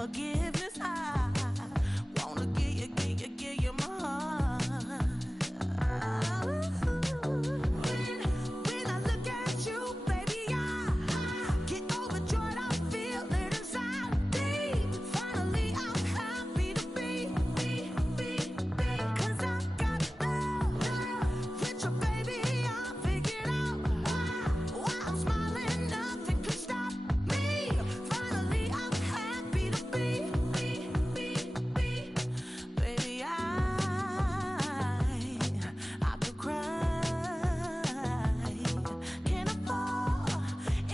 forgiveness. I wanna give you my heart. When I look at you, baby, I get overjoyed. I feel it inside me. Finally, I'm happy to be. 'Cause I got love with you, baby. I figured out why I'm smiling. Nothing can stop me. Finally, I'm happy to be. Baby, I could cry. Can I fall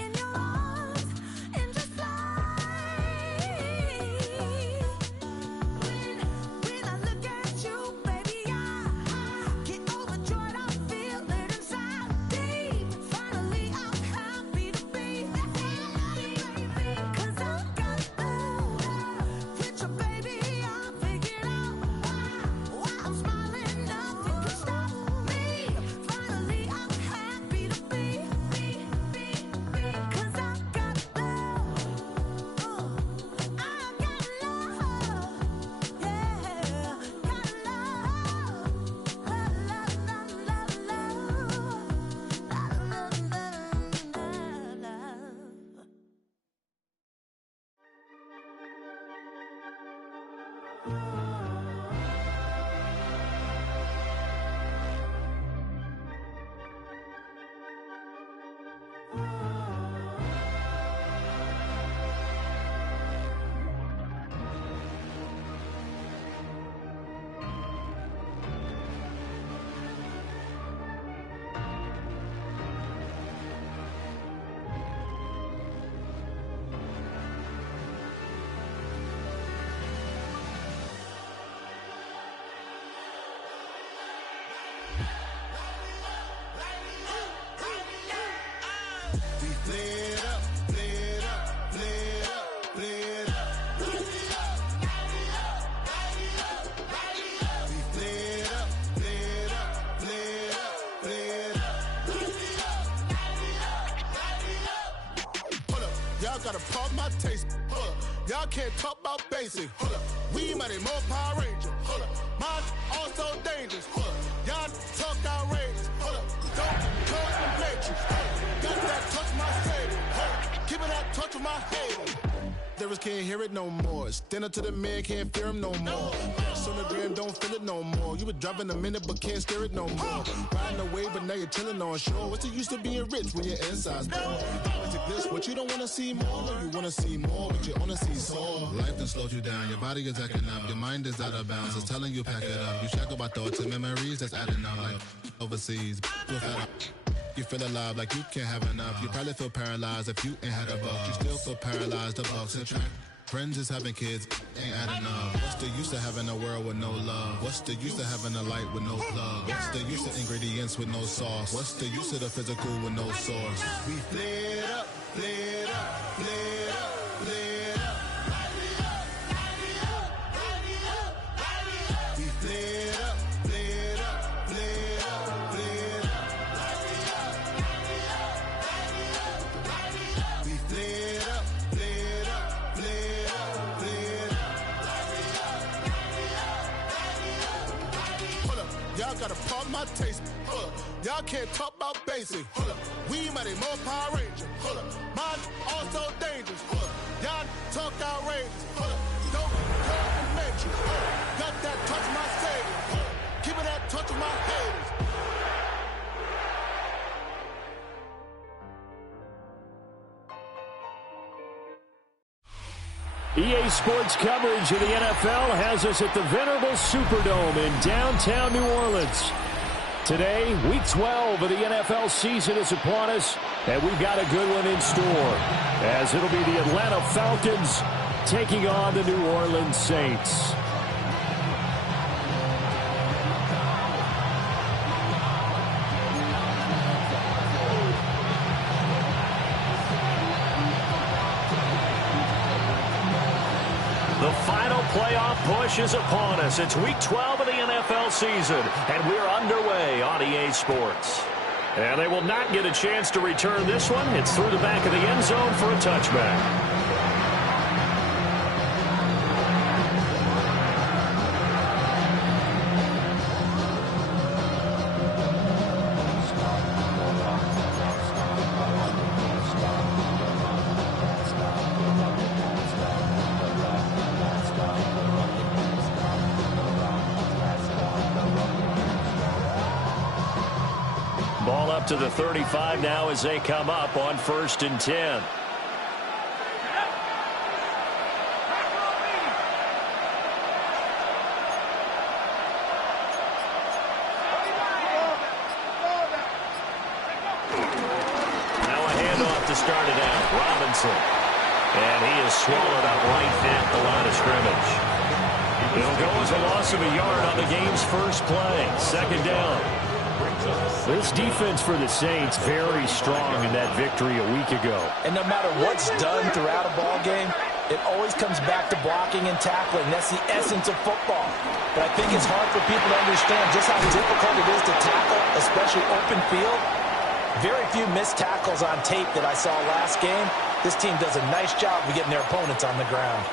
in your arms and just fly? When I look at you, baby, I get overjoyed. I feel it inside me. Finally, I'm happy to be. 'Cause I got love with you, baby. I figured out why I'm smiling. Nothing can stop me. Finally, I'm happy to be. 'Cause I got love. I got love. Yeah, got love. We played up, played up, played up, played up. We played up, played up, played up, played up. Hold up, y'all gotta pop my taste. Hold up, y'all can't talk about basic. Hold up, we mighty more Power Ranger. Hold up, mine also dangerous. Hold up, y'all talk outrageous. Hold up, don't call the matrix. Hold up, got that touch my savior. Hold up, give me that touch of my haters. Lyrics can't hear it no more. Stand up to the man, can't fear him no more. Sonogram don't feel it no more. You were driving a minute but can't steer it no more. Riding away but now you're chilling on shore. What's the use of being rich when your inside's poor? It's a glitch, but you don't wanna see more. No, you wanna see more, but you wanna see soar. Life done slowed you down. Your body is acting up. Your mind is out of bounds. It's telling you pack it up. You shackle by thoughts and memories that's adding up. Like overseas, you feel alive like you can't have enough. You probably feel paralyzed if you ain't had a buck. You still feel paralyzed, the bucks and track. Friends is having kids, ain't adding up. What's the use of having a world with no love? What's the use of having a light with no plug? What's the use of ingredients with no sauce? What's the use of the physical with no source? We played up, played up, played up, played up. We played up, played up, played up, played up. We played up, played up, played up, played up. Hold up, y'all gotta pop my taste. Hold up, y'all can't talk about basic. Hold up, we mighty more Power Ranger. Hold up, mine also dangerous. Hold up, y'all talk outrageous. Hold up, don't call the matrix. Hold up, got that touch my savior. Hold up, give me that touch of my haters. EA Sports coverage of the NFL has us at the venerable Superdome in downtown New Orleans. Today, Week 12 of the NFL season is upon us, and we've got a good one in store, as it'll be the Atlanta Falcons taking on the New Orleans Saints. The final playoff push is upon us. It's Week 12 of the NFL season, and we're underway on EA Sports. And they will not get a chance to return this one. It's through the back of the end zone for a touchback. to the 35 now as they come up on 1st and 10. Started out, Robinson. And he is swallowed up right at the line of scrimmage. It'll go as a loss of a yard on the game's first play. 2nd down. This defense for the Saints very strong in that victory a week ago. And no matter what's done throughout a ball game, it always comes back to blocking and tackling. That's the essence of football. But I think it's hard for people to understand just how difficult it is to tackle, especially open field. Very few missed tackles on tape that I saw last game. This team does a nice job of getting their opponents on the ground.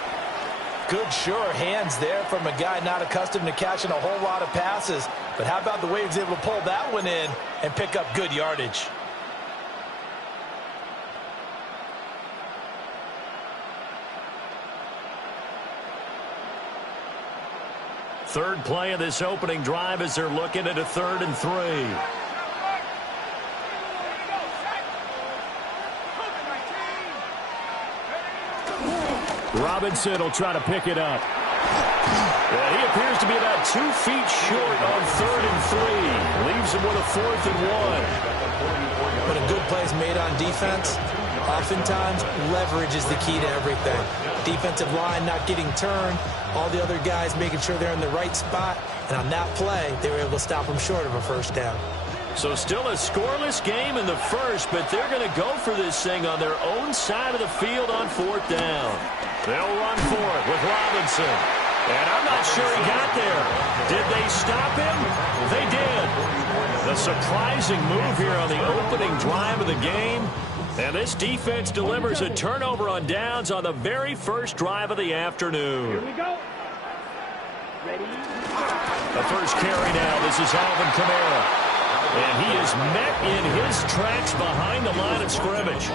Good, sure hands there from a guy not accustomed to catching a whole lot of passes. But how about the way he was able to pull that one in and pick up good yardage? Third play of this opening drive as they're looking at a 3rd and 3. Robinson will try to pick it up. Yeah, he appears to be about 2 feet short on 3rd and 3. Leaves him with a 4th and 1. When a good play is made on defense, oftentimes leverage is the key to everything. Defensive line not getting turned, all the other guys making sure they're in the right spot, and on that play, they were able to stop them short of a 1st down. So still a scoreless game in the first, but they're going to go for this thing on their own side of the field on 4th down. They'll run for it with Robinson. And I'm not sure he got there. Did they stop him? They did. The surprising move here on the opening drive of the game. And this defense delivers a turnover on downs on the very first drive of the afternoon. Here we go. Ready? The first carry now. This is Alvin Kamara. And he is met in his tracks behind the line of scrimmage.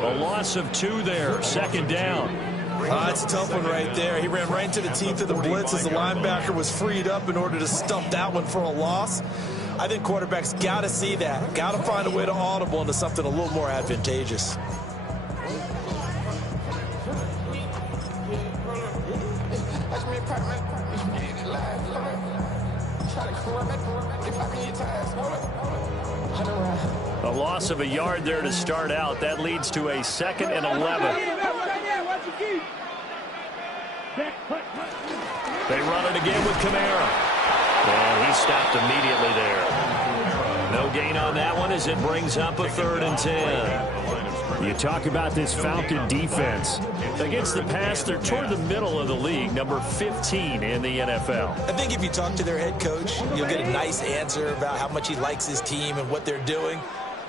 A loss of 2 there. 2nd down. It's a tough one right there. He ran right into the teeth of the blitz as the linebacker was freed up in order to stump that one for a loss. I think quarterbacks got to see that. Got to find a way to audible into something a little more advantageous. A loss of a yard there to start out. That leads to a 2nd and 11. They run it again with Kamara. And he stopped immediately there. No gain on that one as it brings up a 3rd and 10. You talk about this Falcon defense. Against the pass, they're toward the middle of the league, number 15 in the NFL. I think if you talk to their head coach, you'll get a nice answer about how much he likes his team and what they're doing.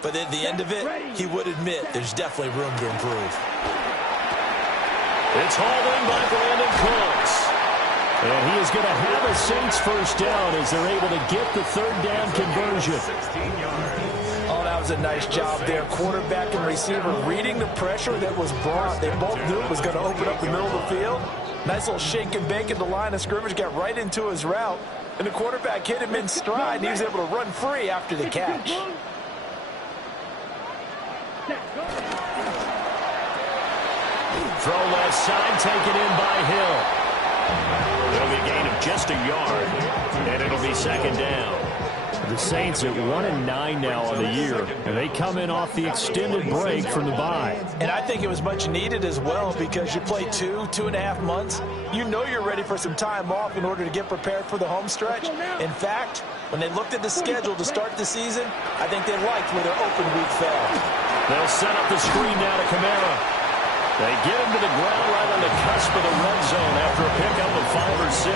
But at the end of it, he would admit there's definitely room to improve. It's hauled in by Brandon Cooks. And he is going to have a Saints 1st down as they're able to get the 3rd down conversion. Oh, that was a nice job there. Quarterback and receiver reading the pressure that was brought. They both knew it was going to open up the middle of the field. Nice little shake and bake at the line of scrimmage, got right into his route. And the quarterback hit him in stride, and he was able to run free after the catch. Throw left side, taken in by Hill. It'll be a gain of just a yard, and it'll be 2nd down. The Saints at 1-9 now on the year, and they come in off the extended break from the bye. And I think it was much needed as well because you play 2.5 months. You know you're ready for some time off in order to get prepared for the home stretch. In fact, when they looked at the schedule to start the season, I think they liked where their open week fell. They'll set up the screen now to Kamara. They get him to the ground right on the cusp of the red zone after a pickup of 5 or 6.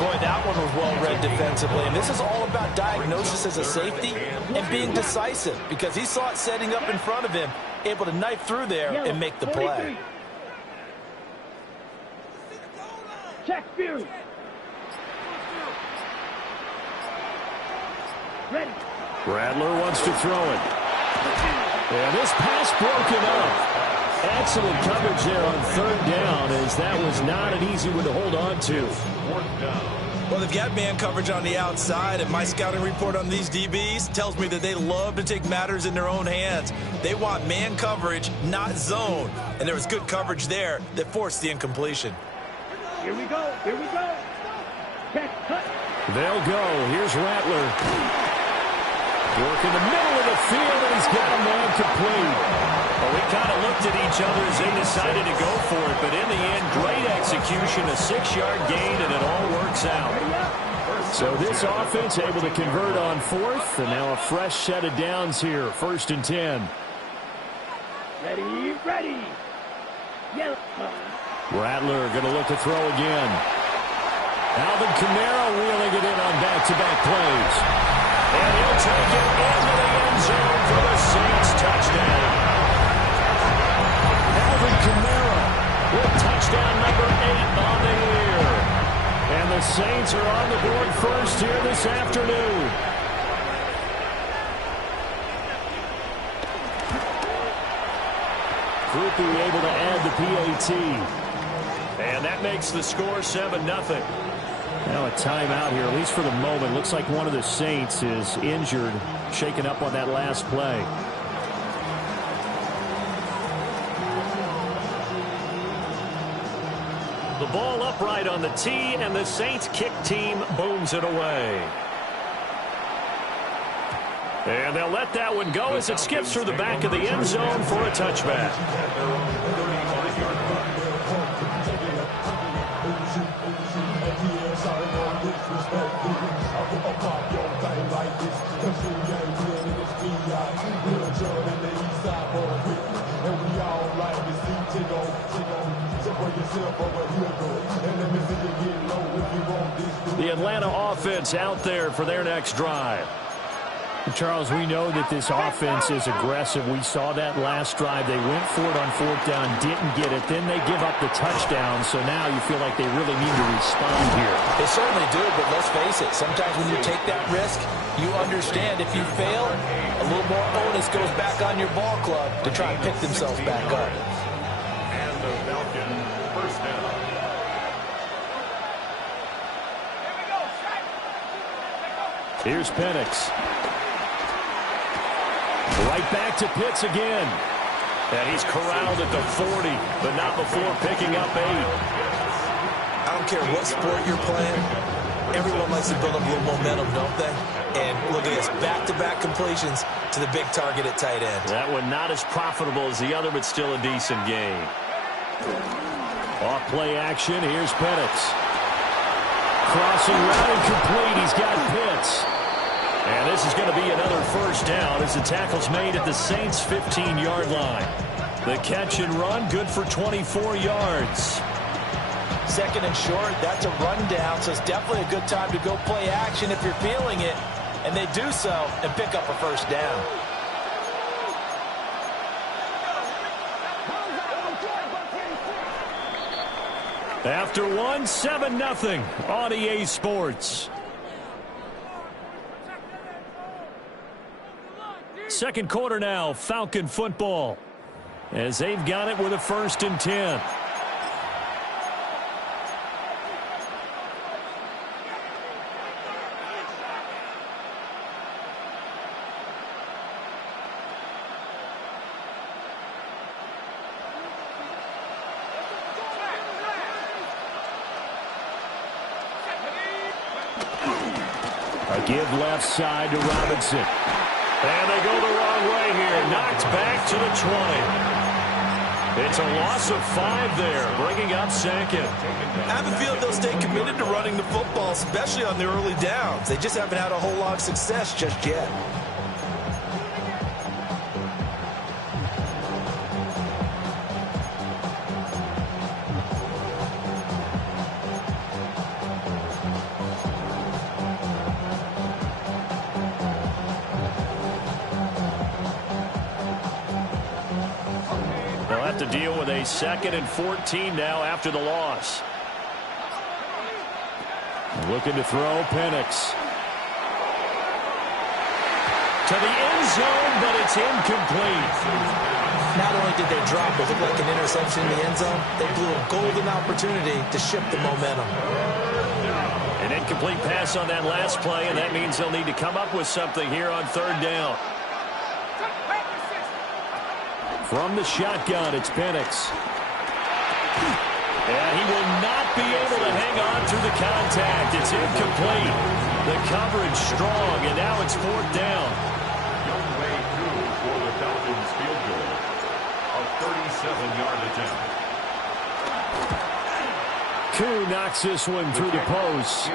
Boy, that one was well read defensively. And this is all about diagnosis as a safety and being decisive because he saw it setting up in front of him, able to knife through there and make the play. Check Fury. Ready. Rattler wants to throw it. And this pass broken up. Excellent coverage there on 3rd down as that was not an easy one to hold on to. Well, they've got man coverage on the outside, and my scouting report on these DBs tells me that they love to take matters in their own hands. They want man coverage, not zone. And there was good coverage there that forced the incompletion. Here we go. Here we go. Catch, cut. They'll go. Here's Rattler. Work in the middle of the field, and he's got a man complete. Well, we kind of looked at each other as they decided to go for it, but in the end, great execution, a 6-yard gain, and it all works out. So this offense able to convert on fourth, and now a fresh set of downs here, 1st and 10. Ready, ready. Yellow. Rattler going to look to throw again. Alvin Kamara wheeling it in on back-to-back plays. And he'll take it into the end zone for the Saints touchdown. Alvin Kamara with touchdown number 8 on the year. And the Saints are on the board first here this afternoon. Groupie able to add the PAT. And that makes the score 7-0. Now a timeout here, at least for the moment. Looks like one of the Saints is injured, shaken up on that last play. The ball upright on the tee, and the Saints kick team booms it away. And they'll let that one go as it skips through the back of the end zone for a touchback. The Atlanta offense out there for their next drive. Charles, we know that this offense is aggressive. We saw that last drive. They went for it on 4th down, didn't get it. Then they give up the touchdown. So now you feel like they really need to respond here. They certainly do, but let's face it. Sometimes when you take that risk, you understand if you fail, a little more onus goes back on your ball club to try and pick themselves back up. And the Falcons first down. Here's Penix. Right back to Pitts again. And he's corralled at the 40, but not before picking up 8. I don't care what sport you're playing. Everyone likes to build up a little momentum, don't they? And look at this, back-to-back completions to the big target at tight end. That one not as profitable as the other, but still a decent gain. Off play action. Here's Penix. Crossing route and complete. He's got Pitts. And this is going to be another first down as the tackle's made at the Saints' 15-yard line. The catch and run, good for 24 yards. 2nd and short, that's a rundown, so it's definitely a good time to go play action if you're feeling it. And they do so and pick up a first down. After one, 7-0 on EA Sports. Second quarter now, Falcon football, as they've got it with a 1st and 10. A give left side to Robinson. And they go the wrong way here. Knocked back to the 20. It's a loss of 5 there, bringing up 2nd. I have a feeling they'll stay committed to running the football, especially on the early downs. They just haven't had a whole lot of success just yet. To deal with a 2nd and 14 now after the loss. Looking to throw, Penix. To the end zone, but it's incomplete. Not only did they drop what looked like an interception in the end zone, they blew a golden opportunity to shift the momentum. And An incomplete pass on that last play, and that means they'll need to come up with something here on third down. From the shotgun, it's Penix. And he will not be able to hang on through the contact. It's incomplete. The coverage strong, and now it's fourth down. Young way two for the Falcons field goal. A 37-yard attempt. Koo knocks this one through the post.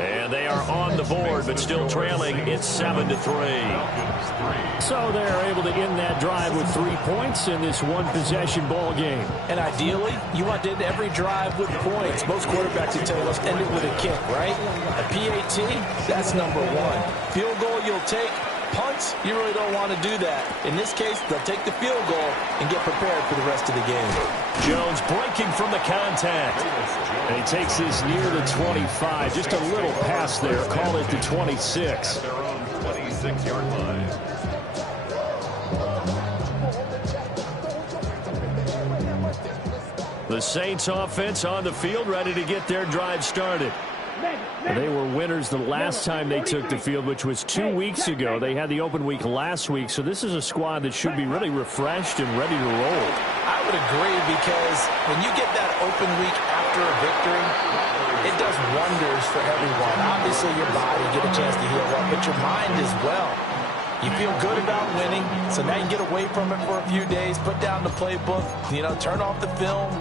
And they are on the board, but still trailing. It's 7-3. So they're able to end that drive with 3 points in this one-possession ball game. And ideally, you want to end every drive with points. Most quarterbacks will tell you, let's end it with a kick, right? A PAT, that's number one. Field goal you'll take. Punts, you really don't want to do that. In this case, they'll take the field goal and get prepared for the rest of the game. Jones breaking from the contact. And he takes this near the 25. Just a little pass there. Call it the 26. At their own 26-yard line. The Saints offense on the field, ready to get their drive started. They were winners the last time they took the field, which was 2 weeks ago. They had the open week last week, so this is a squad that should be really refreshed and ready to roll. I would agree, because when you get that open week after a victory, it does wonders for everyone. Obviously, your body get a chance to heal up, but your mind as well. You feel good about winning, so now you get away from it for a few days, put down the playbook, turn off the film.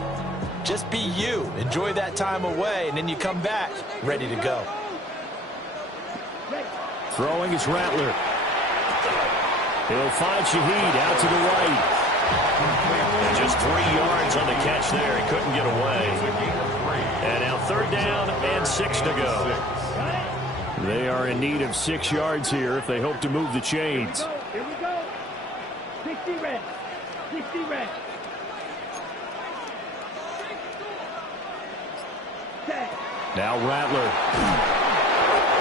Just be you. Enjoy that time away, and then you come back ready to go. Throwing is Rattler. He'll find Shaheed out to the right. And just 3 yards on the catch there. He couldn't get away. And now third down and 6 to go. They are in need of 6 yards here if they hope to move the chains. Here we go. 60 red. 60 red. Now Rattler.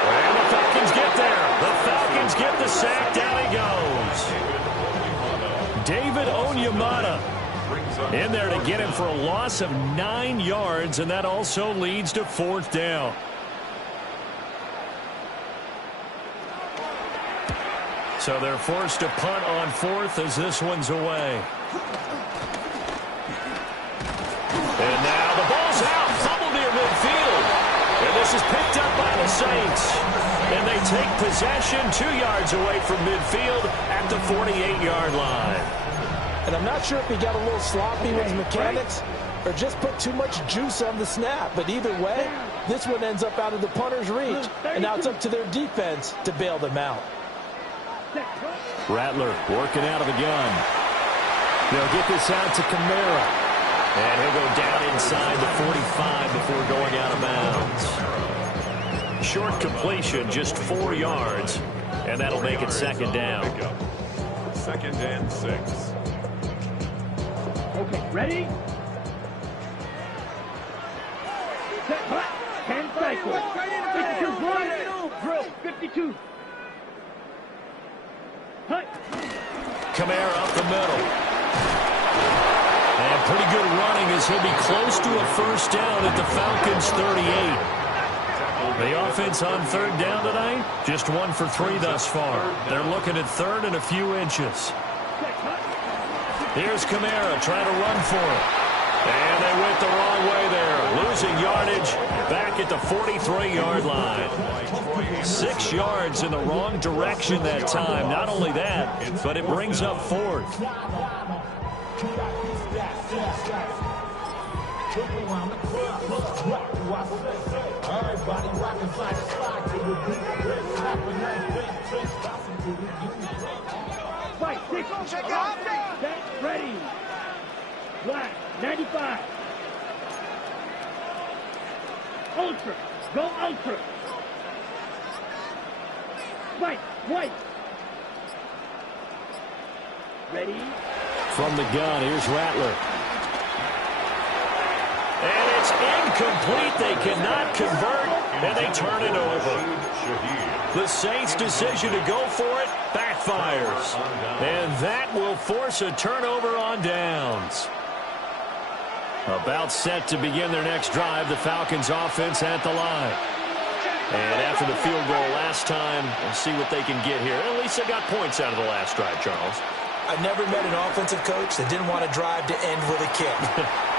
And the Falcons get there. The Falcons get the sack. Down he goes. David Onyemata in there to get him for a loss of 9 yards, and that also leads to fourth down. So they're forced to punt on fourth as this one's away. And now the ball's out. Fumble near midfield. And this is picked up by the Saints. And they take possession 2 yards away from midfield at the 48-yard line. And I'm not sure if he got a little sloppy with his mechanics or just put too much juice on the snap. But either way, this one ends up out of the punter's reach. And now it's up to their defense to bail them out. Rattler working out of the gun. They'll get this out to Kamara. And he'll go down inside the 45 before going out of bounds. Short completion, just 4 yards. And that'll make it second down. Second and 6. Okay, ready? Set, hot. 10 cycles. 52, drill. 52. Hut. Kamara up the middle. And pretty good running as he'll be close to a first down at the Falcons' 38. The offense on third down tonight, just 1 for 3 thus far. They're looking at third and a few inches. Here's Kamara trying to run for it. And they went the wrong way there. Losing yardage back at the 43-yard line. 6 yards in the wrong direction that time. Not only that, but it brings up fourth. Fight, 6. Check out. Set, ready. Black, 95. Ultra. Go ultra. Fight, white. Ready. From the gun, here's Rattler. And it's incomplete. They cannot convert, and they turn it over. The Saints' decision to go for it backfires. And that will force a turnover on downs. About set to begin their next drive, the Falcons offense at the line. And after the field goal last time, we'll see what they can get here. At least they got points out of the last drive, Charles. I never met an offensive coach that didn't want to drive to end with a kick.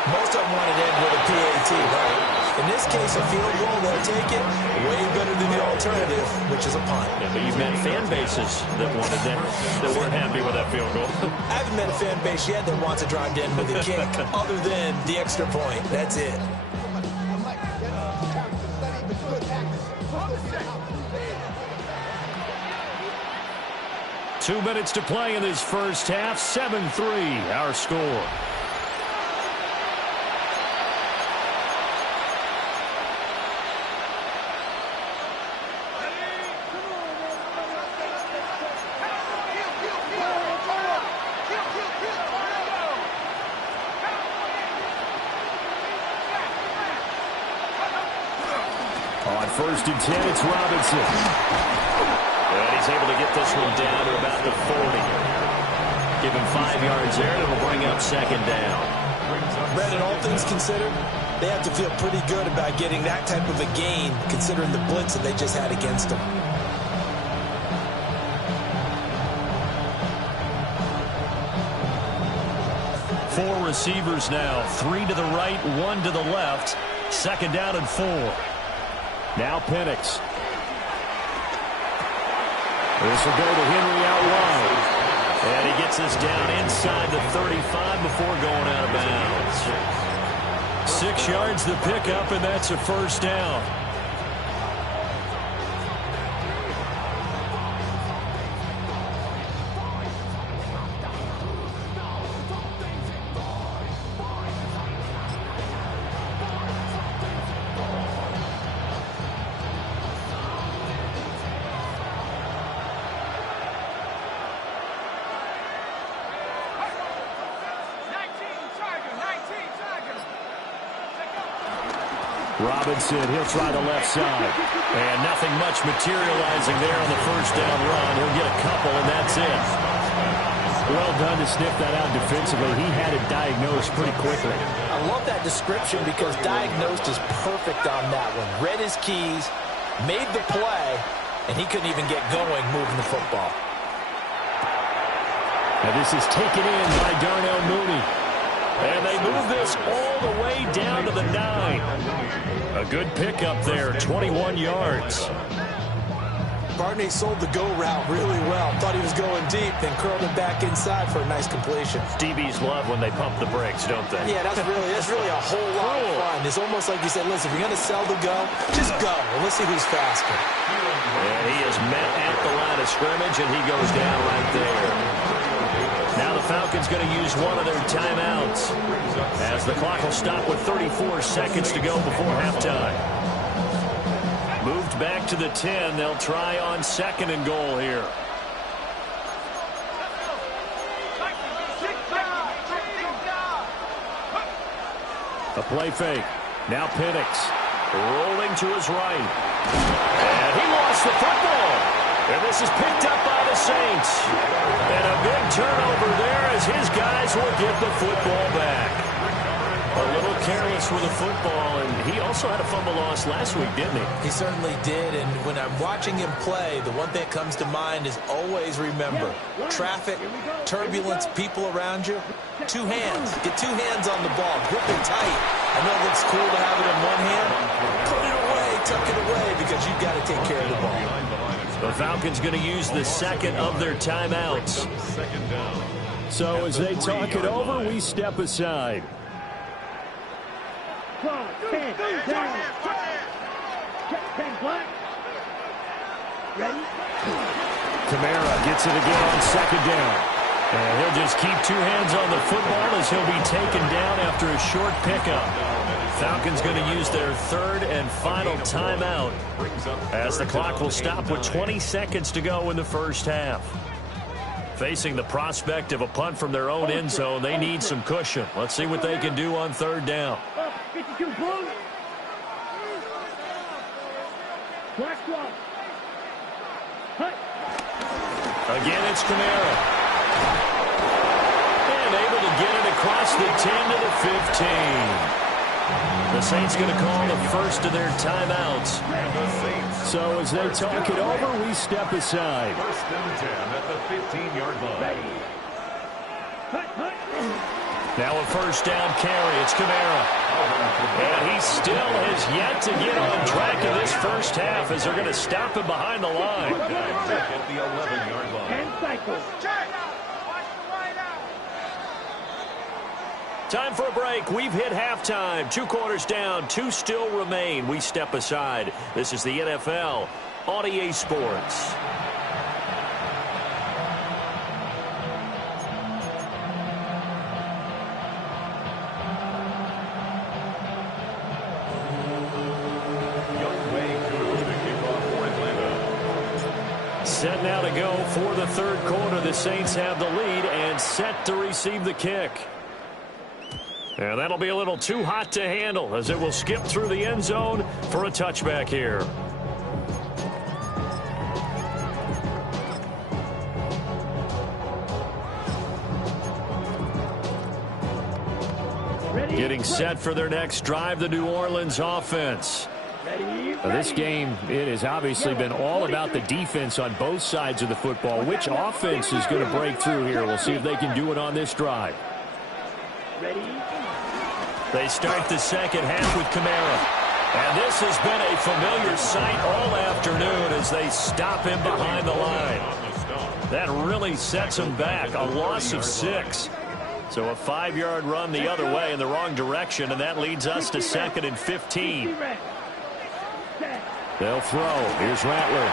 Most of them wanted to end with a PAT, right? In this case, a field goal, they'll take it. Way better than the alternative, which is a punt. Yeah, but you've met fan bases that wanted that weren't happy with that field goal. I haven't met a fan base yet that wants to drive to end with a kick, other than the extra point. That's it. 2 minutes to play in this first half. 7-3, our score. On 1st and 10, it's Robinson. And he's able to get this one down to about the 40. Give him 5 yards there, and it'll bring up 2nd down. Brandon, all things considered, they have to feel pretty good about getting that type of a gain, considering the blitz that they just had against them. Four receivers now. 3 to the right, 1 to the left. 2nd down and 4. Now Penix. This will go to Henry out wide. And he gets this down inside the 35 before going out of bounds. 6 yards the pickup, and that's a 1st down. Robinson, he'll try the left side. And nothing much materializing there on the 1st down run. He'll get a couple, and that's it. Well done to sniff that out defensively. He had it diagnosed pretty quickly. I love that description because diagnosed is perfect on that one. Read his keys, made the play, and he couldn't even get going moving the football. And this is taken in by Darnell Mooney. And they move this all the way down to the 9. A good pickup there, 21 yards. Barney sold the go route really well. Thought he was going deep, then curled it back inside for a nice completion. DBs love when they pump the brakes, don't they? Yeah, that's really a whole lot of fun. It's almost like you said, listen, if you're going to sell the go, just go. And let's see who's faster. And he is met at the line of scrimmage, and he goes down right there. Now the Falcons going to use one of their timeouts as the clock will stop with 34 seconds to go before halftime. Moved back to the 10. They'll try on 2nd and goal here. A play fake. Now Penix. Rolling to his right. And he lost the football. And this is picked up by the Saints. And a big turnover there as his guys will get the football back. A little careless with the football, and he also had a fumble loss last week, didn't he? He certainly did, and when I'm watching him play, the one thing that comes to mind is always remember, traffic, turbulence, people around you, 2 hands. Get 2 hands on the ball. Grip it tight. I know it looks cool to have it in one hand. Put it away, tuck it away, because you've got to take care of the ball. The Falcons going to use the 2nd of their timeouts. So as they talk it over, we step aside. Kamara gets it again on 2nd down. And he'll just keep 2 hands on the football as he'll be taken down after a short pickup. Falcons going to use their 3rd and final timeout as the clock will stop with 20 seconds to go in the first half. Facing the prospect of a punt from their own end zone, they need some cushion. Let's see what they can do on 3rd down. Again, it's Kamara. And able to get it across the 10 to the 15. The Saints going to call the first of their timeouts. So as they talk it over, we step aside. First and 10 at the 15-yard line. Now a first down carry. It's Kamara. And he still has yet to get on track in this first half as they're going to stop him behind the line. At the 11-yard line. 10 cycles. Time for a break. We've hit halftime. 2 quarters down. 2 still remain. We step aside. This is the NFL on EA Sports. Set now to go for the third quarter. The Saints have the lead and set to receive the kick. And that'll be a little too hot to handle as it will skip through the end zone for a touchback here. Getting set for their next drive, the New Orleans offense. Now, this game, it has obviously been all about the defense on both sides of the football. Which offense is going to break through here? We'll see if they can do it on this drive. They start the second half with Kamara. And this has been a familiar sight all afternoon as they stop him behind the line. That really sets him back. A loss of 6. So a 5-yard run the other way in the wrong direction, and that leads us to 2nd and 15. They'll throw. Here's Rattler.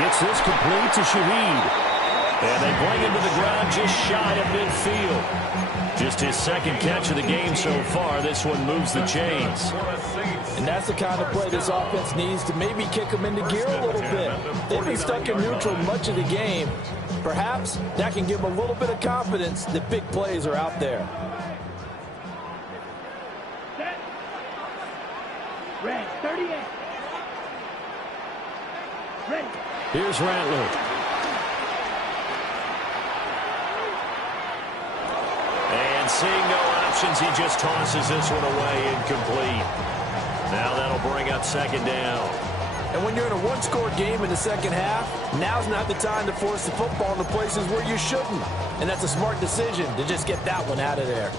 Gets this complete to Shaheed. And they bring him to the ground just shy of midfield. Just his second catch of the game so far. This one moves the chains. And that's the kind of play this offense needs to maybe kick them into gear a little bit. They've been stuck in neutral much of the game. Perhaps that can give them a little bit of confidence that big plays are out there. Red 38. Ready. Here's Rattler. And seeing no options, he just tosses this one away incomplete. Now that'll bring up 2nd down. And when you're in a one-score game in the second half, now's not the time to force the football into places where you shouldn't. And that's a smart decision to just get that one out of there.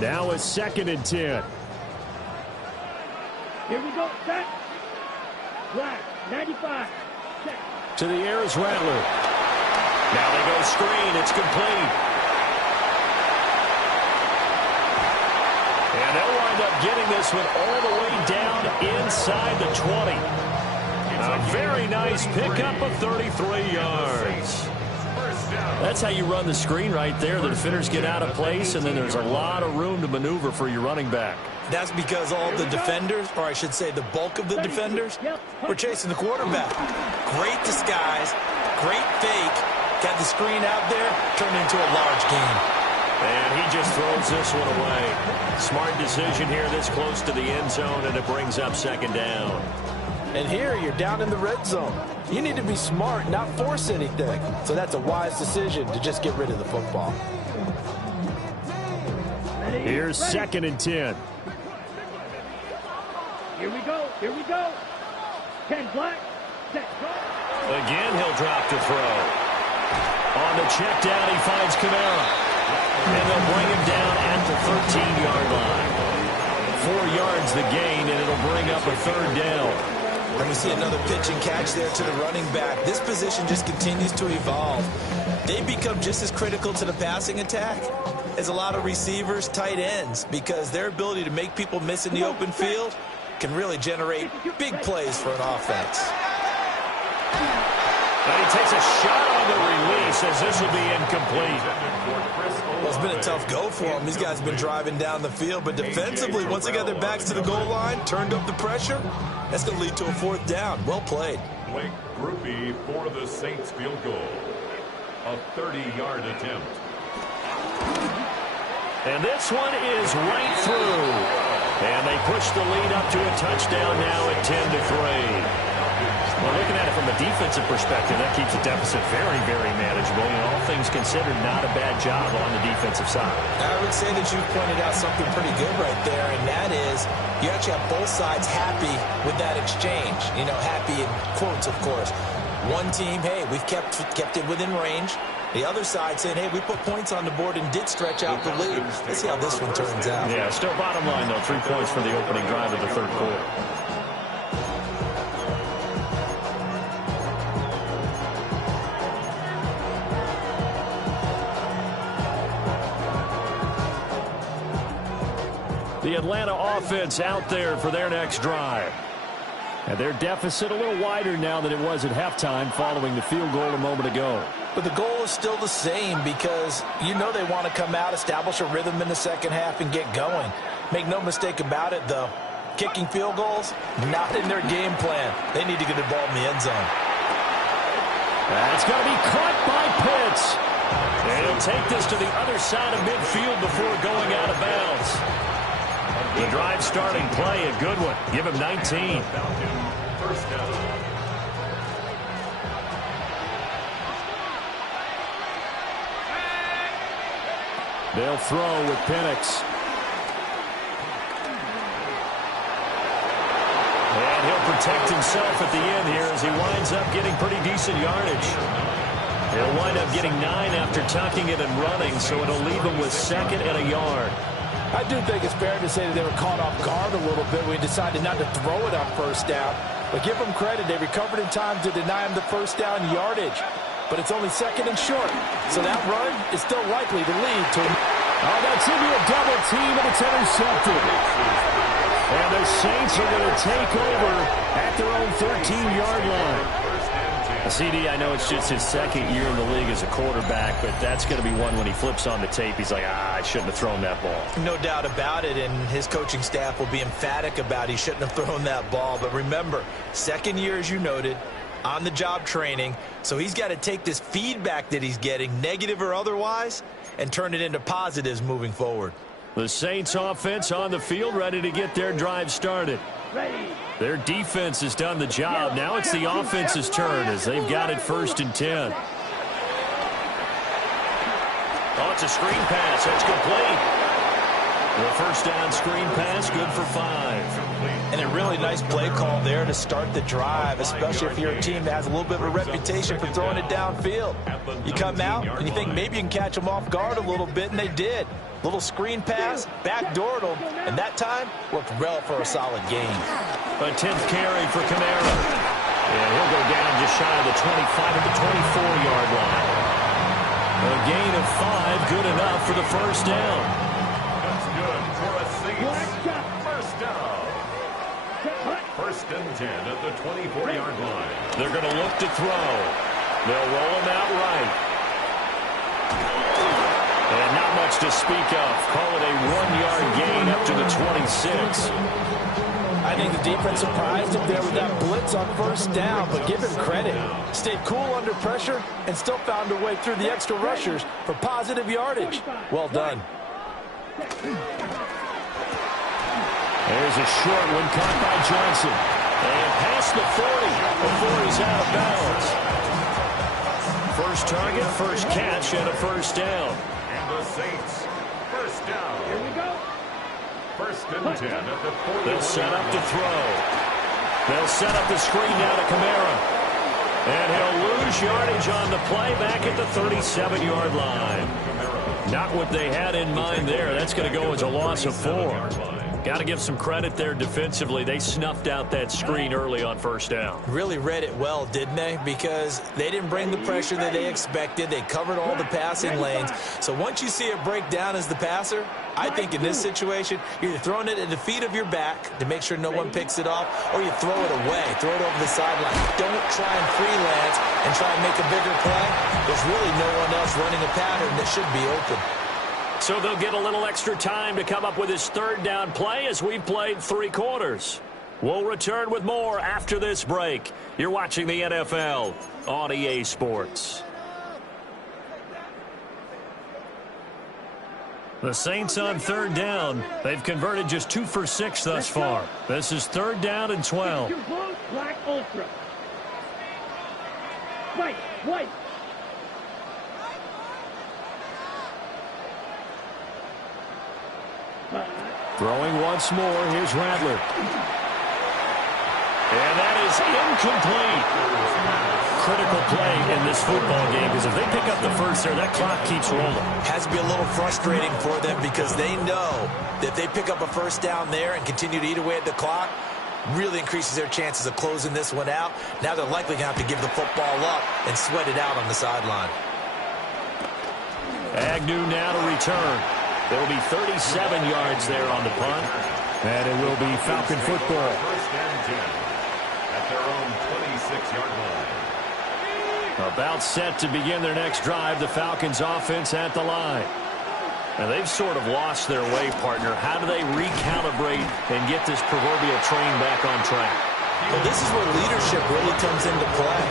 Now a 2nd and 10. Here we go. Set. Black. 95. Set. To the air is Rattler. Now they go screen. It's complete. And they'll wind up getting this one all the way down inside the 20. A very nice pickup of 33 yards. That's how you run the screen right there. The defenders get out of place, and then there's a lot of room to maneuver for your running back. That's because all the defenders, or I should say the bulk of the defenders, were chasing the quarterback. Great disguise, great fake, got the screen out there, turned into a large gain. And he just throws this one away. Smart decision here this close to the end zone, and it brings up 2nd down. And here you're down in the red zone. You need to be smart, not force anything. So that's a wise decision to just get rid of the football. Here's 2nd and 10. Here we go. Here we go. 10 black. Set. Again, he'll drop to throw. On the check down, he finds Kamara. And they'll bring him down at the 13-yard line. 4 yards the gain, and it'll bring up a 3rd down. And we see another pitch and catch there to the running back. This position just continues to evolve. They become just as critical to the passing attack as a lot of receivers, tight ends, because their ability to make people miss in the open field can really generate big plays for an offense. And he takes a shot on the release as this will be incomplete. Well, it's been a tough go for them. These guys have been driving down the field, but defensively, once they got their backs to the goal line, turned up the pressure, that's going to lead to a 4th down. Well played. Blake Groupie for the Saints field goal. A 30-yard attempt. And this one is right through. And they push the lead up to a touchdown now at 10-3. Well, looking at it from a defensive perspective, that keeps the deficit very, very manageable. And all things considered, not a bad job on the defensive side. I would say that you've pointed out something pretty good right there, and that is you actually have both sides happy with that exchange. You know, happy in quotes, of course. One team, hey, we've kept it within range. The other side saying, hey, we put points on the board and did stretch out the lead. Let's see how this one turns out. Yeah, still bottom line, though, 3 points for the opening drive of the third quarter. The Atlanta offense out there for their next drive. And their deficit a little wider now than it was at halftime following the field goal a moment ago. But the goal is still the same because you know they want to come out, establish a rhythm in the second half, and get going. Make no mistake about it, though. Kicking field goals, not in their game plan. They need to get the ball in the end zone. That's going to be caught by Pitts. And he'll take this to the other side of midfield before going out of bounds. The drive starting play, a good one. Give him 19. First down. They'll throw with Penix. And he'll protect himself at the end here as he winds up getting pretty decent yardage. He'll wind up getting 9 after tucking it and running, so it'll leave him with 2nd and a yard. I do think it's fair to say that they were caught off guard a little bit when we decided not to throw it on first down. But give them credit. They recovered in time to deny him the first down yardage. But it's only 2nd and short. So that run is still likely to lead to... Oh, that's into a double team, and it's intercepted. And the Saints are going to take over at their own 13-yard line. CD, I know it's just his 2nd year in the league as a quarterback, but that's going to be one when he flips on the tape. He's like, I shouldn't have thrown that ball. No doubt about it, and his coaching staff will be emphatic about he shouldn't have thrown that ball. But remember, 2nd year, as you noted, on-the-job training, so he's got to take this feedback that he's getting, negative or otherwise, and turn it into positives moving forward. The Saints offense on the field, ready to get their drive started. Their defense has done the job. Now it's the offense's turn as they've got it 1st and 10. Oh, it's a screen pass. That's complete. The first down screen pass, good for 5. And a really nice play call there to start the drive, especially if you're a team that has a little bit of a reputation for throwing it downfield. You come out and you think maybe you can catch them off guard a little bit, and they did. Little screen pass, backdoored them, and that time worked well for a solid gain. A 10th carry for Kamara. And he'll go down just shy of the 25 at the 24-yard line. A gain of 5, good enough for the first down. That's good for a Saints first down. 1st and 10 at the 24-yard line. They're going to look to throw. They'll roll him out right. And not much to speak of. Call it a 1-yard gain up to the 26. I think the defense surprised him there with that blitz on first down, but give him credit. Stayed cool under pressure and still found a way through the extra rushers for positive yardage. Well done. There's a short one caught by Johnson. And past the 40 before he's out of bounds. First target, first catch, and a first down. And the Saints first down. Here we go. 1st and 10 at the 40. They'll set up to throw. They'll set up the screen down to Kamara. And he'll lose yardage on the play back at the 37-yard line. Not what they had in mind there. That's going to go as a loss of 4. Got to give some credit there defensively. They snuffed out that screen early on first down. Really read it well, didn't they? Because they didn't bring the pressure that they expected. They covered all the passing lanes. So once you see it break down as the passer, I think in this situation, you're either throwing it at the feet of your back to make sure no one picks it off, or you throw it away, throw it over the sideline. Don't try and freelance and try and make a bigger play. There's really no one else running a pattern that should be open. So they'll get a little extra time to come up with his 3rd down play as we've played 3 quarters. We'll return with more after this break. You're watching the NFL on EA Sports. The Saints on 3rd down. They've converted just 2 for 6 thus far. This is 3rd down and 12. White, white. Throwing once more. Here's Rattler. And that is incomplete. Critical play in this football game, because if they pick up the first there, that clock keeps rolling. Has to be a little frustrating for them because they know that if they pick up a first down there and continue to eat away at the clock, really increases their chances of closing this one out. Now they're likely going to have to give the football up and sweat it out on the sideline. Agnew now to return. There will be 37 yards there on the punt. And it will be Falcon football. First and 10 at their own 26-yard line. About set to begin their next drive. The Falcons offense at the line. And they've sort of lost their way, partner. How do they recalibrate and get this proverbial train back on track? Well, this is where leadership really comes into play.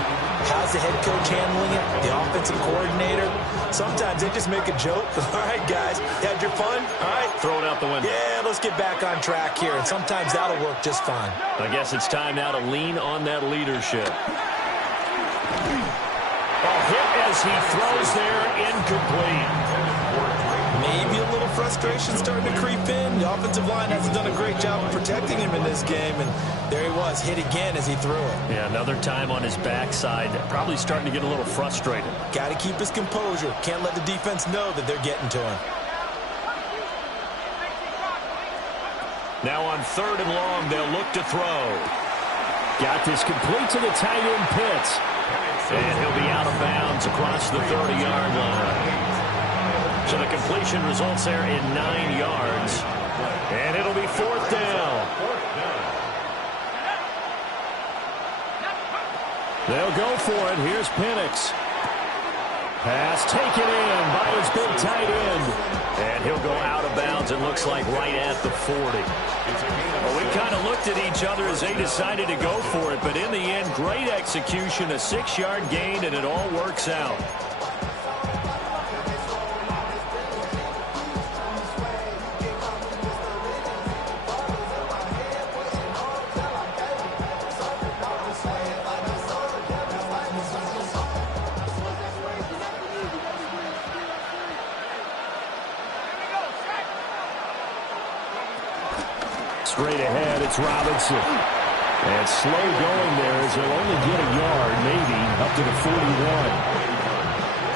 How's the head coach handling it? The offensive coordinator? Sometimes they just make a joke. All right, guys, had your fun? All right. Throw it out the window. Yeah, let's get back on track here. And sometimes that'll work just fine. I guess it's time now to lean on that leadership. A hit as he throws there, incomplete. Maybe a little frustration starting to creep in. The offensive line hasn't done a great job of protecting him in this game, and there he was, hit again as he threw it. Yeah, another time on his backside, probably starting to get a little frustrated. Got to keep his composure. Can't let the defense know that they're getting to him. Now on 3rd and long, they'll look to throw. Got this complete to the tight end Pitts. And he'll be out of bounds across the 30-yard line. So the completion results there in 9 yards. And it'll be 4th down. They'll go for it. Here's Penix. Pass taken in by his big tight end. And he'll go out of bounds, it looks like, right at the 40. Well, we kind of looked at each other as they decided to go for it. But in the end, great execution, a 6-yard gain, and it all works out. Straight ahead, it's Robinson. And slow going there as he'll only get a yard, maybe, up to the 41.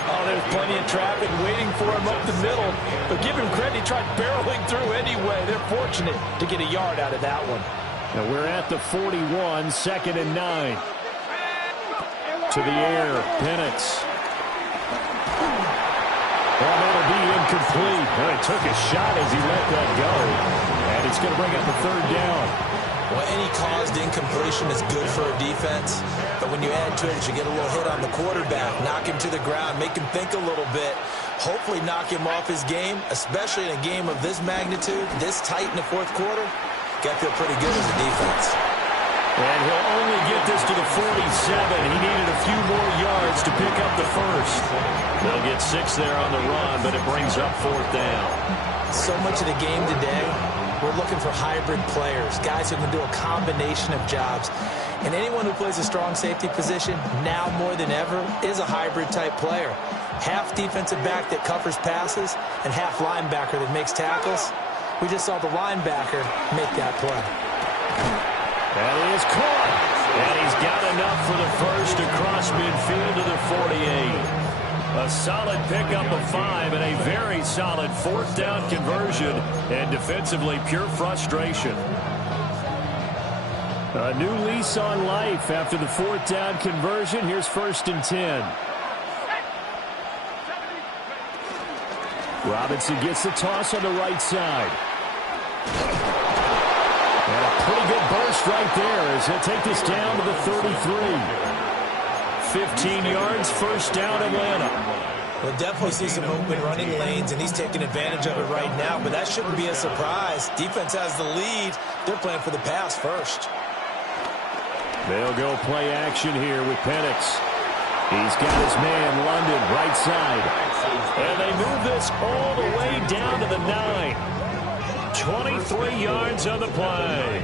Oh, there's plenty of traffic waiting for him up the middle. But give him credit, he tried barreling through anyway. They're fortunate to get a yard out of that one. Now we're at the 41, 2nd and 9. To the air, Penix. Well, that'll be incomplete. Well, he took a shot as he let that go. And it's going to bring up the 3rd down. Well, any caused incompletion is good for a defense. But when you add to it, you get a little hit on the quarterback, knock him to the ground, make him think a little bit, hopefully knock him off his game, especially in a game of this magnitude, this tight in the 4th quarter. Got to feel pretty good as a defense. And he'll only get this to the 47. He needed a few more yards to pick up the first. They'll get 6 there on the run, but it brings up 4th down. So much of the game today, we're looking for hybrid players, guys who can do a combination of jobs. And anyone who plays a strong safety position, now more than ever, is a hybrid-type player. Half defensive back that covers passes and half linebacker that makes tackles. We just saw the linebacker make that play. That is caught. And he's got enough for the first across midfield to the 48. A solid pickup of 5 and a very solid 4th down conversion. And defensively, pure frustration. A new lease on life after the 4th down conversion. Here's 1st and 10. Robinson gets the toss on the right side. And a pretty good burst right there as he'll take this down to the 33. 15 yards, 1st down, Atlanta. We'll definitely see some open running lanes, and he's taking advantage of it right now, but that shouldn't be a surprise. Defense has the lead. They're playing for the pass first. They'll go play action here with Penix. He's got his man, London, right side. And they move this all the way down to the 9. 23 yards on the play.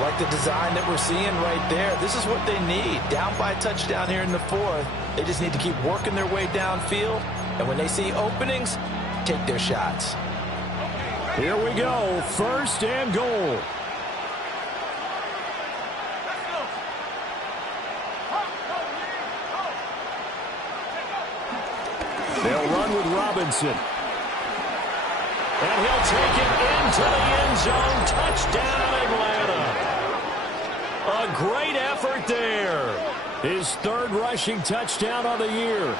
I like the design that we're seeing right there. This is what they need. Down by a touchdown here in the fourth. They just need to keep working their way downfield. And when they see openings, take their shots. Here we go. First and goal. They'll run with Robinson. And he'll take it into the end zone. Touchdown, Atlanta. A great effort there. His third rushing touchdown on the year.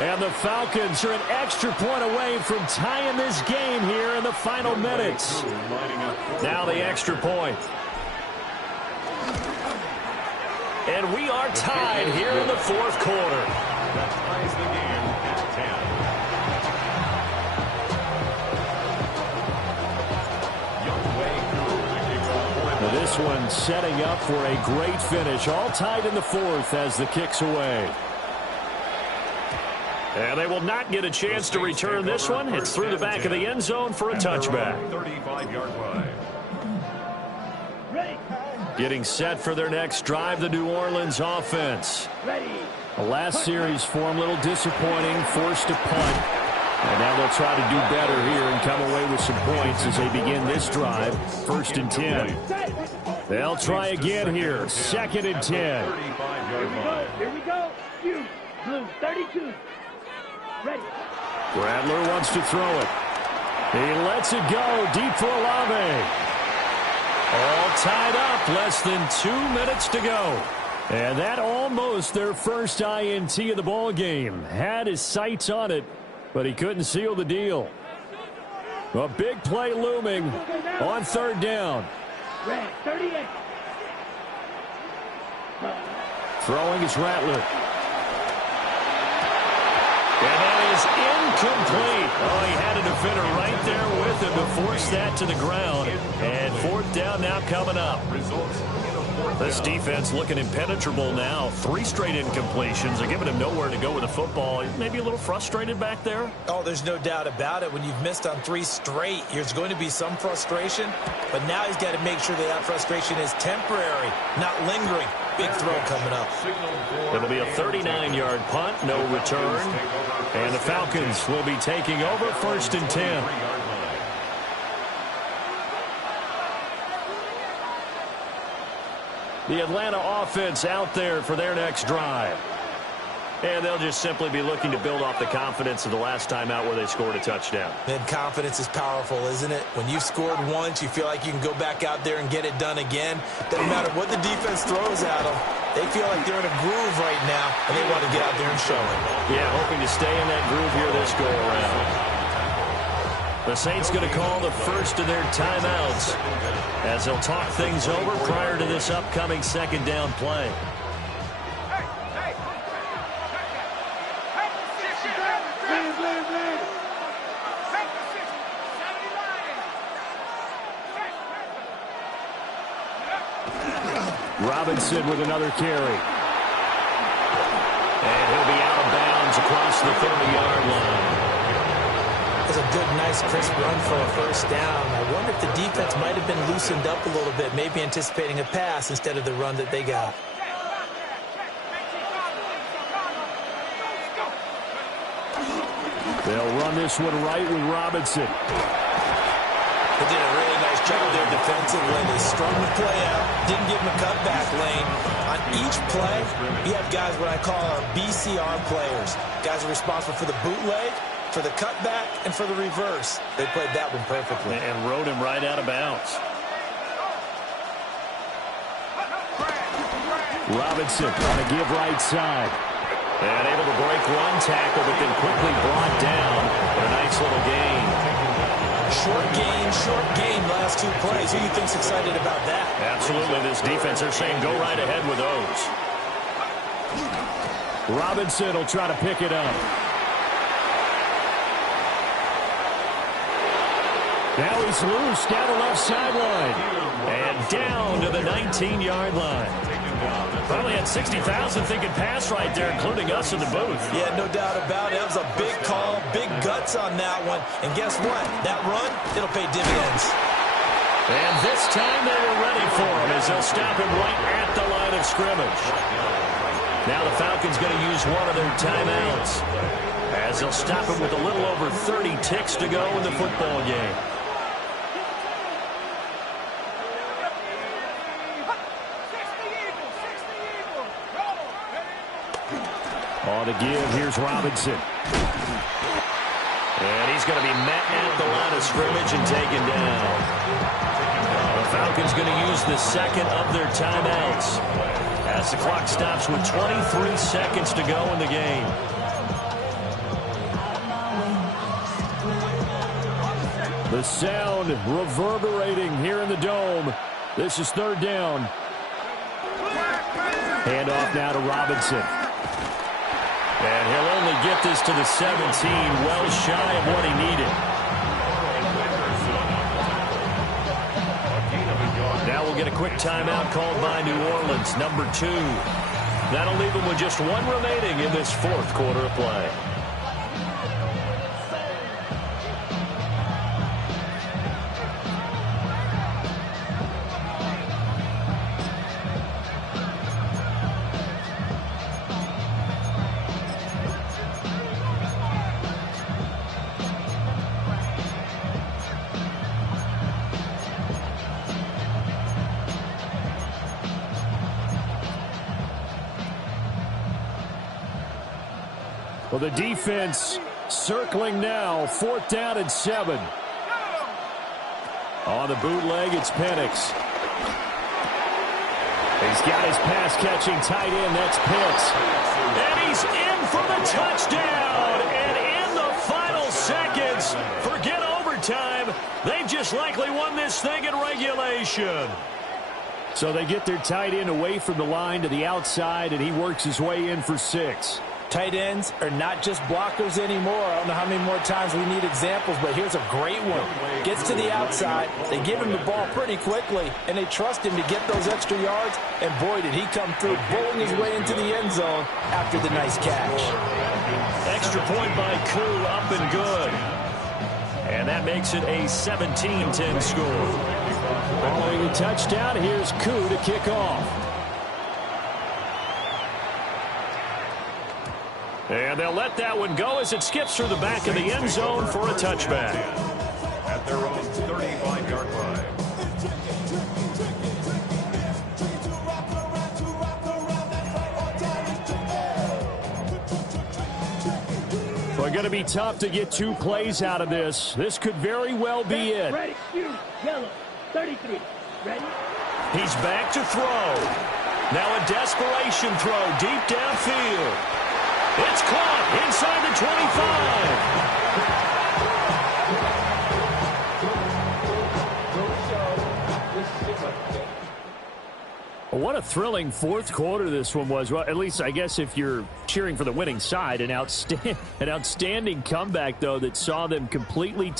And the Falcons are an extra point away from tying this game here in the final minutes. Now the extra point. And we are tied here in the fourth quarter. That ties the game at 10. Now this one setting up for a great finish. All tied in the fourth as the kick's away. And they will not get a chance to return this one. It's through the back of the end zone for a touchback. 35-yard line. Getting set for their next drive, the New Orleans offense. The last series for them, a little disappointing, forced to punt. And now they'll try to do better here and come away with some points as they begin this drive. 1st and 10. They'll try again here. 2nd and 10. Here we go. You, blue, 32. Ready. Bradler wants to throw it. He lets it go deep for Olave. All tied up, less than 2 minutes to go. And that almost their first INT of the ball game. Had his sights on it, but he couldn't seal the deal. A big play looming on 3rd down. Red, 38. Throwing is Rattler. And that is incomplete. Oh, he had a defender right there with him to force that to the ground. And 4th down now coming up. This defense looking impenetrable now. 3 straight incompletions. They're giving him nowhere to go with the football. Maybe a little frustrated back there. Oh, there's no doubt about it. When you've missed on 3 straight, there's going to be some frustration. But now he's got to make sure that frustration is temporary, not lingering. Big throw coming up. It'll be a 39-yard punt, no return. And the Falcons will be taking over 1st and 10. The Atlanta offense out there for their next drive. And they'll just simply be looking to build off the confidence of the last time out where they scored a touchdown. And confidence is powerful, isn't it? When you've scored once, you feel like you can go back out there and get it done again. Doesn't matter what the defense throws at them. They feel like they're in a groove right now, and they want to get out there and show it. Yeah, hoping to stay in that groove here this go-around. The Saints going to call the first of their timeouts as they'll talk things over prior to this upcoming 2nd down play. Robinson with another carry. And he'll be out of bounds across the 30-yard line. That's a good, nice, crisp run for a 1st down. I wonder if the defense might have been loosened up a little bit, maybe anticipating a pass instead of the run that they got. They'll run this one right with Robinson. They did a really nice job there defensively. They strung the play out, didn't give him a cutback lane. On each play, you have guys what I call our BCR players. Guys are responsible for the bootleg, for the cutback, and for the reverse. They played that one perfectly. And rode him right out of bounds. Robinson on a give right side. And able to break one tackle, but then quickly brought down. But a nice little gain. Short gain, last 2 plays. Who do you think's excited about that? Absolutely. This defense, they're saying go right ahead with those. Robinson will try to pick it up. Now he's loose down the left sideline. And down to the 19-yard line. Probably had 60,000 thinking pass right there, including us in the booth. Yeah, no doubt about it. That was a big call, big guts on that one. And guess what? That run, it'll pay dividends. And this time they were ready for him as they'll stop him right at the line of scrimmage. Now the Falcons going to use one of their timeouts as they'll stop him with a little over 30 ticks to go in the football game. On the give, here's Robinson. And he's going to be met at the line of scrimmage and taken down. The Falcons going to use the second of their timeouts as the clock stops with 23 seconds to go in the game. The sound reverberating here in the dome. This is third down. Hand off now to Robinson. And he'll only get this to the 17, well shy of what he needed. Now we'll get a quick timeout called by New Orleans, number 2. That'll leave them with just one remaining in this fourth quarter of play. Well, the defense circling now, 4th down and 7. On the bootleg, it's Penix. He's got his pass-catching tight end. That's Pitts. And he's in for the touchdown. And in the final seconds, forget overtime. They've just likely won this thing in regulation. So they get their tight end away from the line to the outside, and he works his way in for 6. Tight ends are not just blockers anymore. I don't know how many more times we need examples, but here's a great one. Gets to the outside, they give him the ball pretty quickly, and they trust him to get those extra yards, and boy, did he come through, bowling his way into the end zone after the nice catch. Extra point by Koo, up and good. And that makes it a 17-10 score. Following the touchdown, here's Koo to kick off. And they'll let that one go as it skips through the back of the end zone for a touchback. At their own 35-yard line. Well, going to be tough to get 2 plays out of this. This could very well be it. Ready, shoot, yellow, 33. Ready? He's back to throw. Now a desperation throw deep downfield. It's caught inside the 25. What a thrilling fourth quarter this one was. Well, at least I guess if you're cheering for the winning side, an outstanding comeback, though, that saw them completely